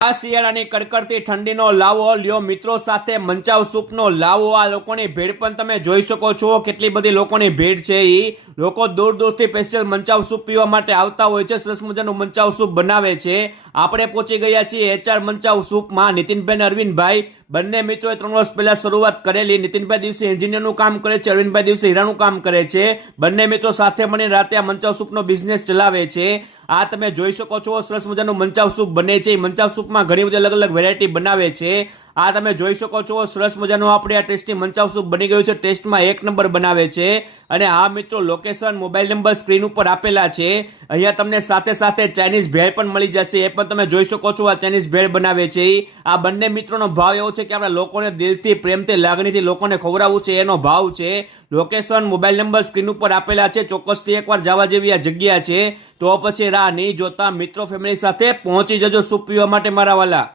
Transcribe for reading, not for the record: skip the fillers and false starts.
આ શિયાળાની કડકડતી ઠંડીનો લાવો લ્યો મિત્રો સાથે મંચાવ સૂપનો લાવો। આ લોકોની ભીડ પણ તમે જોઈ શકો છો, કેટલી બધી લોકોની ભીડ છે। ઈ લોકો દૂર દૂરથી સ્પેશિયલ મંચાવ સૂપ પીવા માટે આવતા હોય છે। સરસ મજાનું મંચાવ સૂપ બનાવે છે। આપણે પહોંચી ગયા છીએ HR મંચાવ સૂપમાં। નીતિનભાઈ અને અરવિંદભાઈ બંને મિત્રોએ 3 વર્ષ પહેલા શરૂઆત કરેલી। નીતિનભાઈ દિવસે એન્જિનિયરનું કામ કરે છે, અરવિંદભાઈ દિવસે હીરાનું કામ કરે છે। બંને મિત્રો સાથે મળીને રાતે આ મંચાવ સૂપનો બિઝનેસ ચલાવે છે। આ તમે જોઈ શકો છો, સરસ મજાનું મંચાવ સૂપ બને છે। મંચાવ સૂપમાં ઘણી બધી અલગ અલગ વેરાયટી બનાવે છે। આ તમે જોઈ શકો છો, સરસ મજાનું આપણે આ ટેસ્ટી મંચાવ સૂપ બની ગયું છે। ટેસ્ટમાં 1 નંબર બનાવે છે। અને આ મિત્રો લોકેશન, મોબાઈલ નંબર સ્ક્રીન ઉપર આપેલા છે। અહીંયા તમને સાથે સાથે ચાઇનીઝ ભેળ પણ મળી જશે, એ પણ તમે જોઈ શકો છો। આ ચાઇનીઝ ભેળ બનાવે છે। આ બંને મિત્રોનો ભાવ એવો છે કે આપણા લોકોને દિલથી, પ્રેમથી, લાગણીથી લોકોને ખવડાવવું છે, એનો ભાવ છે। લોકેશન, મોબાઈલ નંબર સ્ક્રીન ઉપર આપેલા છે। ચોક્કસથી એકવાર જવા જેવી આ જગ્યા છે। તો પછી રાહ નહીં જોતા મિત્રો ફેમિલી સાથે પહોંચી જજો સૂપ પીવા માટે મારા વાલા।